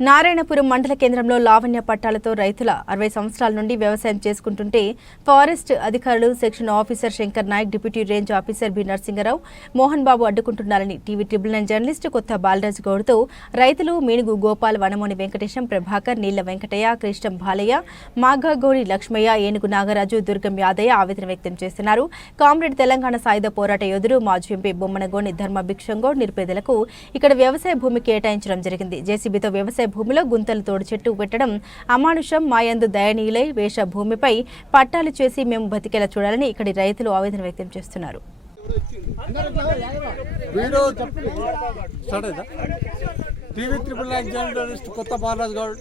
నారాయణపురం మండల కేంద్రంలో లావణ్య పట్టాలతో రైతుల అరవై సంవత్సరాల నుండి వ్యవసాయం చేసుకుంటుంటే ఫారెస్ట్ అధికారులు section officer Shankar Naik deputy range officer B Narasimha Rao Mohan Babu అడ్డుకుంటున్నారని TV triple nine journalist కొత్త బాలరాజు గౌడ్తో రైతులు మేనుగు గోపాల్ వనమోని వెంకటేశం ప్రభాకర్ నీళ్ళ వెంకటయ్య కృష్ణం బాలయ్య మాఘగౌడి లక్ష్మయ్య ఏనుగు నాగరాజు దుర్గం యాదయ్య ఆవేదన వ్యక్తం చేస్తున్నారు. కామ్రేడ్ తెలంగాణ సాయుధ పోరాట యోధుడు మాజీ ఎంపీ బొమ్మనగోని ధర్మ భిక్షంగౌడ్ నిరుపేదలకు ఇక్కడ వ్యవసాయ భూమి కేటాయించడం జరిగింది. జేసీబీతో వ్యవసాయ భూమిలో గుంతలు తోడు చెట్టు పెట్టడం అమానుషం మాయందు దయనీయులై వేష భూమిపై పట్టాలు చేసి మేము బతికేలా చూడాలని ఇక్కడి రైతులు ఆవేదన వ్యక్తం చేస్తున్నారు. టీవీ త్రిపుల్ నైన్ జర్నలిస్ట్ కొత్త బాలరాజు గౌడ్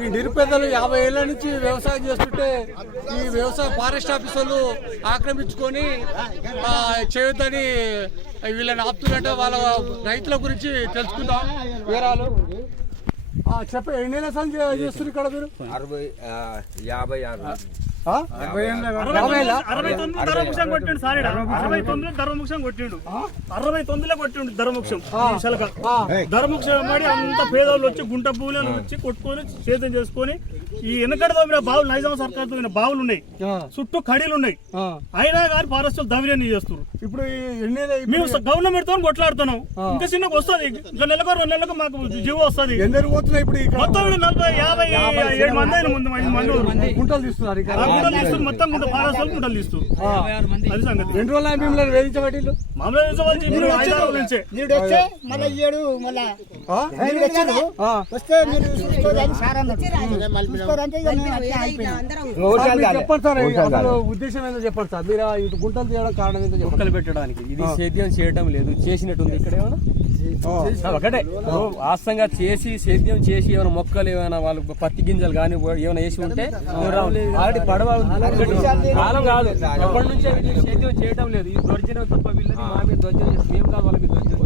ఈ నిరుపేదలు యాభై ఏళ్ళ నుంచి వ్యవసాయం చేస్తుంటే ఈ వ్యవసాయ ఫారెస్ట్ ఆఫీసర్లు ఆక్రమించుకొని చేయొద్దని వీళ్ళని ఆపుతున్నట్టు వాళ్ళ రైతుల గురించి తెలుసుకుందాం. వివరాలు. చెప్ప ఎన్ని చేస్తున్నారు ఇక్కడ మీరు? అరవై ఆ, యాభై ఆరు? అరవై తొమ్మిది కొట్టిండు సారీ అరవై తొమ్మిది ధర్మముక్షం కొట్టిండు. అరవై తొమ్మిదిలో కొట్టిండు ధర్మముక్షం శలక ధర్మముక్షం మరి అంత పేదవాళ్ళు వచ్చి గుంట భూములను వచ్చి కొట్టుకొని సేద్యం చేసుకొని ఈ వెనకడ తోమిన బావులు నైజాం సర్కార్ తోమిన బావులు ఉన్నాయి. చుట్టూ కడీలు ఉన్నాయి. ఆ. అయినా కానీ ఫారెస్ట్ దౌర్యాన్ని చేస్తున్నారు ఇప్పుడు మేము గవర్నమెంట్తో కొట్లాడుతున్నాం. ఇంకా చిన్నగా వస్తుంది. ఇంకా నెలకు రెండు నెలలకు మాకు జీవో వస్తుంది. ఎందరు పోతున్నాయి ఇప్పుడు ఇక్కడ మొత్తం నలభై యాభై ఏడు మంది అయిన ముందు ఐదు మంది. గుంటలు తీస్తున్నారు గుంటలు తీస్తారు మొత్తం గుంట ఫారెస్ట్ వాళ్ళు గుంటలు తీస్తారు అది సంగతి. రెండు రోజులు మిమ్మల్ని వేధించబట్టి వచ్చే మళ్ళీ ఇయ్యాడు మళ్ళా వస్తే మీరు చెప్పండి సార్ అసలు ఉద్దేశం ఏంటో చెప్పండి సార్. మీరు ఇటు గుంటలు తీయడం కారణం ఏంటో చెప్పండి. మొక్కలు పెట్టడానికి. ఇది సేద్యం చేయటం లేదు. చేసినట్టుంది ఇక్కడ ఏమైనా ఆ, ఒకటే. వాస్తవంగా చేసి సేద్యం చేసి ఏమైనా మొక్కలు ఏమైనా వాళ్ళు పత్తి గింజలు కానీ ఏమైనా వేసి ఉంటే ఆల్రెడీ పడవ ఉంది. కాలం కాదు. ఎప్పటి నుంచే సేద్యం చేయటం లేదు. ఇది దొరికిన తప్ప వీళ్ళని మా మీద దొరికిన మేము కాదు వాళ్ళ మీద దొరికిన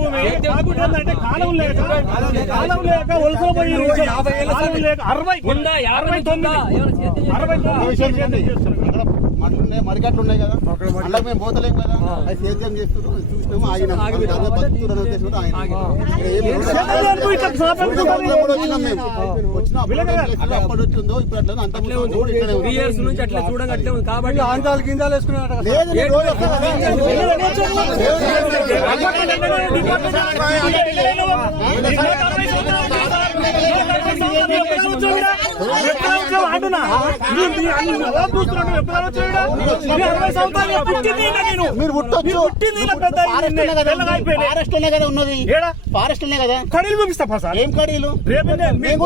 భూమి ఏంటంటే కాలం లేక కాలం లేక వలసలు పోయి కాలం లేక అరవై తొమ్మిది. అరవై తొమ్మిది. మడులున్నాయి మడిగట్లు ఉన్నాయి కదా అలా మేము పోతలేం కదా అది సేద్యం చేస్తున్నాం చూసినాము అప్పుడు అప్పుడు వచ్చిందో ఇప్పుడు అట్లా అంత ఇయర్స్ నుంచి అట్లా చూడంగా అట్లే ఉంది కాబట్టి ఆంతాలు గింజాలు వేసుకున్నారు వస్తాను. మీరు పుట్టొచ్చు. కదా ఫారెస్ట్ కదా ఉన్నది. ఫారెస్ట్ ఉన్నాయి కదా. కడీలు చూపిస్తా ఫసా ఏం కడీలు? రేపు మేము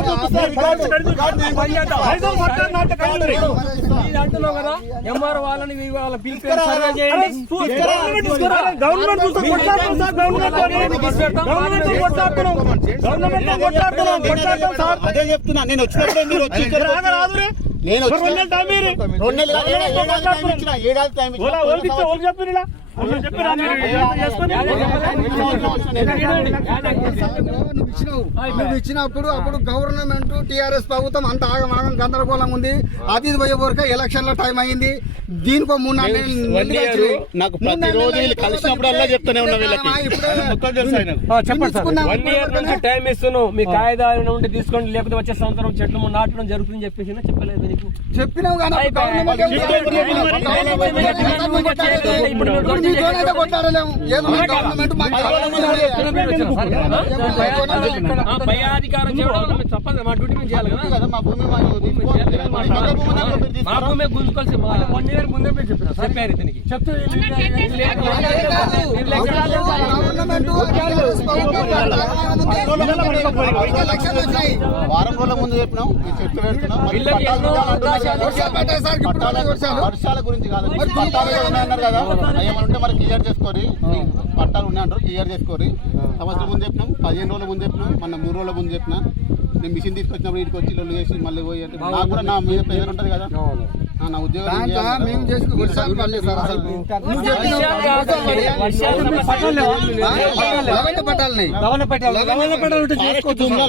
అంటున్నావు కదా ఎంఆర్ వాళ్ళని వాళ్ళ సర్వే చేయండి గవర్నమెంట్ గవర్నమెంట్ గవర్నమెంట్ అదే చెప్తున్నా. నేను వచ్చినప్పుడే మీరు వచ్చి నేను టైం ఏడాది ఇచ్చిన ఇచ్చినావు నువ్వు ఇచ్చినప్పుడు అప్పుడు గవర్నమెంట్ టిఆర్ఎస్ ప్రభుత్వం అంత ఆగమాగం గందరగోళంగా ఉంది అది పోయే వరకు ఎలక్షన్లో టైం అయింది దీనికో మూడు నాలుగు నాకు ప్రతిరోజు వీళ్ళు కలిసినప్పుడల్లా చెప్తూనే ఉన్నా వీళ్ళకి. టైం ఇస్తున్నావు మీ ఉంటే తీసుకోండి లేకపోతే వచ్చే సంవత్సరం చెట్లు నాటడం జరుగుతుందని చెప్పేసి చెప్పలేదు నీకు చెప్పినావు కానీ. ఇప్పుడు పై అధికారం చేయడం తప్పదు. మా డ్యూటీ మేము చేయాలి కదా. కదా మా భూమి మా భూమి గుంజుకోవాల్సి వన్ ఇయర్ ముందే చెప్పారు చెప్పారు ఇతనికి చెప్తే వారం రోజుల ముందు చెప్పినాం. చెట్లు పెడుతున్నాం. వర్షాలు గురించి కాదు. పట్టాలు ఉన్నాయన్నారు కదా? అవి ఏమైనా ఉంటే మరి క్లియర్ చేసుకోరి. పట్టాలు ఉన్నాయంటారు. క్లియర్ చేసుకోరి. సంవత్సరం ముందు చెప్పినాం. పదిహేను రోజుల ముందు చెప్పినాం. మన మూడు రోజుల ముందు చెప్పినా. నేను మిషన్ తీసుకొచ్చినప్పుడు ఇటుకు వచ్చి ఇల్లు చేసి మళ్ళీ పోయి అంటే నాకు కూడా నా మీద ప్రెజర్ ఉంటుంది కదా. ఆ, నా ఉద్యోగం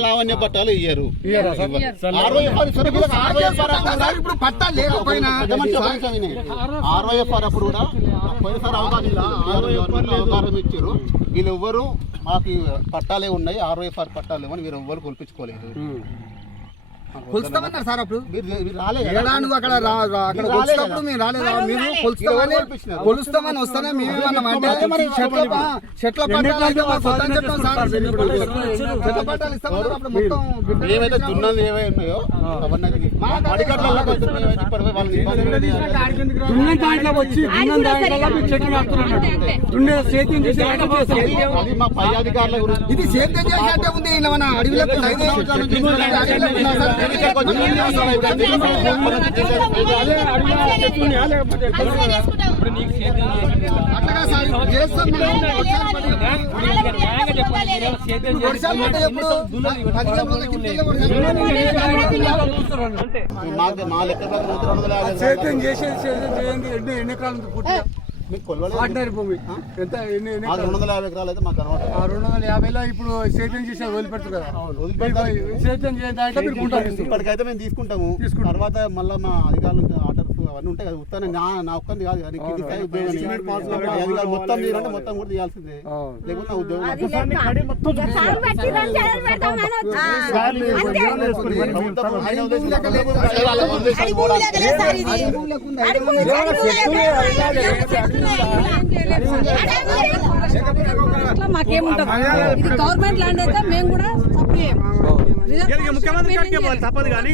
లావణ్య పట్టాలు ఇయ్యరు ఇప్పుడు పట్టా లేకపోయినా. ఆర్ఓఎఫ్ఆర్ అప్పుడు కూడా పోయినసారి అవకాశం అవకాశం ఇచ్చారు. వీళ్ళు ఎవ్వరు మాకు పట్టాలే ఉన్నాయి ఆర్ఓఎఫ్ఆర్ పట్టాలు లేవని మీరు ఎవ్వరు కొలిపించుకోలేదు. కొలుస్తామన్నారు సార్ అప్పుడు మీరు మీరు రాలే కదా? ఏడా నువ్వు అక్కడ అక్కడ? మీరు రాలేదా మీరు కొలుస్తామని. కొలుస్తామని వస్తానే మేము చెట్ల పట్టాలు చెప్తాం సార్ చెట్ల పట్టాలు ఇస్తామన్నారు అప్పుడు మొత్తం ఏవైతే దున్నలు ఉన్నాయో అవన్నీ దున్నం దాంట్లో వచ్చి దున్నం దాంట్లో మీరు చెట్లు దున్నే సేద్యం చేసి ఇది సేద్యం చేసినట్టే ఉంది ఇలా సేద్యం చేసేది సేద్యం చేయండి. ఎన్ని ఎన్ని ఎకరాలు పూర్తిగా ఆర్డినరీ భూమి. ఎంత ఎన్ని రెండు వందల యాభై ఎకరాలు అయితే మాకు ఆ రెండు వందల యాభైలో ఇప్పుడు సేద్యం చేసేది వదిలిపెడతారు కదా. ఇప్పుడు సేద్యం చేసిన ఇప్పటికైతే మేము తీసుకుంటాము. తర్వాత మళ్ళీ మా అధికారుల అవన్నీ ఉంటాయి కదా ఉత్తానే నా నా ఒక్కరిది కాదు కదా కింది స్థాయి ఉద్యోగం పై అధికారులు మొత్తం తీయాలంటే మొత్తం కూడా తీయాల్సిందే. లేకపోతే నా ఉద్యోగం అట్లా మాకేముంటది ఇది గవర్నమెంట్ ల్యాండ్ అయితే మేము కూడా సప్లై ముఖ్యమంత్రి గారికి తప్పదు కానీ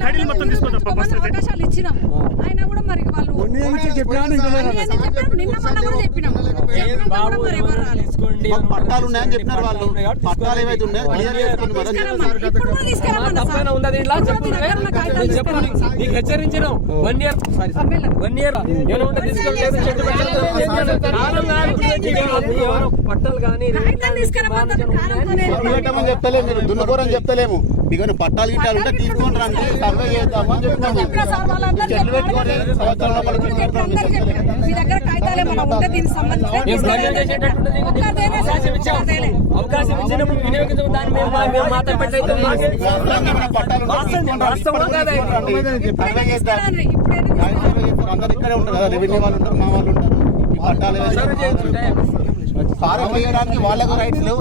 కడీలు మొత్తం. అవకాశాలు ఇచ్చినాం అయినా కూడా మరి వాళ్ళు పట్టాలు ఉన్నాయని చెప్పినారు వాళ్ళు పట్టాలు ఏవైతే ఉన్నాయో clear one year one year ఏమైనా ఉంటే తీసుకోలేదు చెట్టు పెట్టాలి. కానీ చెప్తలేము మీరు దున్నకూరని చెప్తలేము మీకు పట్టాలు గిట్టాలు ఉంటే తీసుకొని రండి సర్వే చెప్తాము చెట్లు పెట్టుకొని సంవత్సరాల. అవకాశం ఇచ్చినప్పుడు వినియోగించడం దాన్ని మేము మాత్రం. అందరూ ఇక్కడే ఉంటారు కదా. రెవెన్యూ వాళ్ళు ఉంటారు మా వాళ్ళు ఉంటారు. పట్టాలు సారం చేయడానికి వాళ్ళకు రైట్స్ లేవు.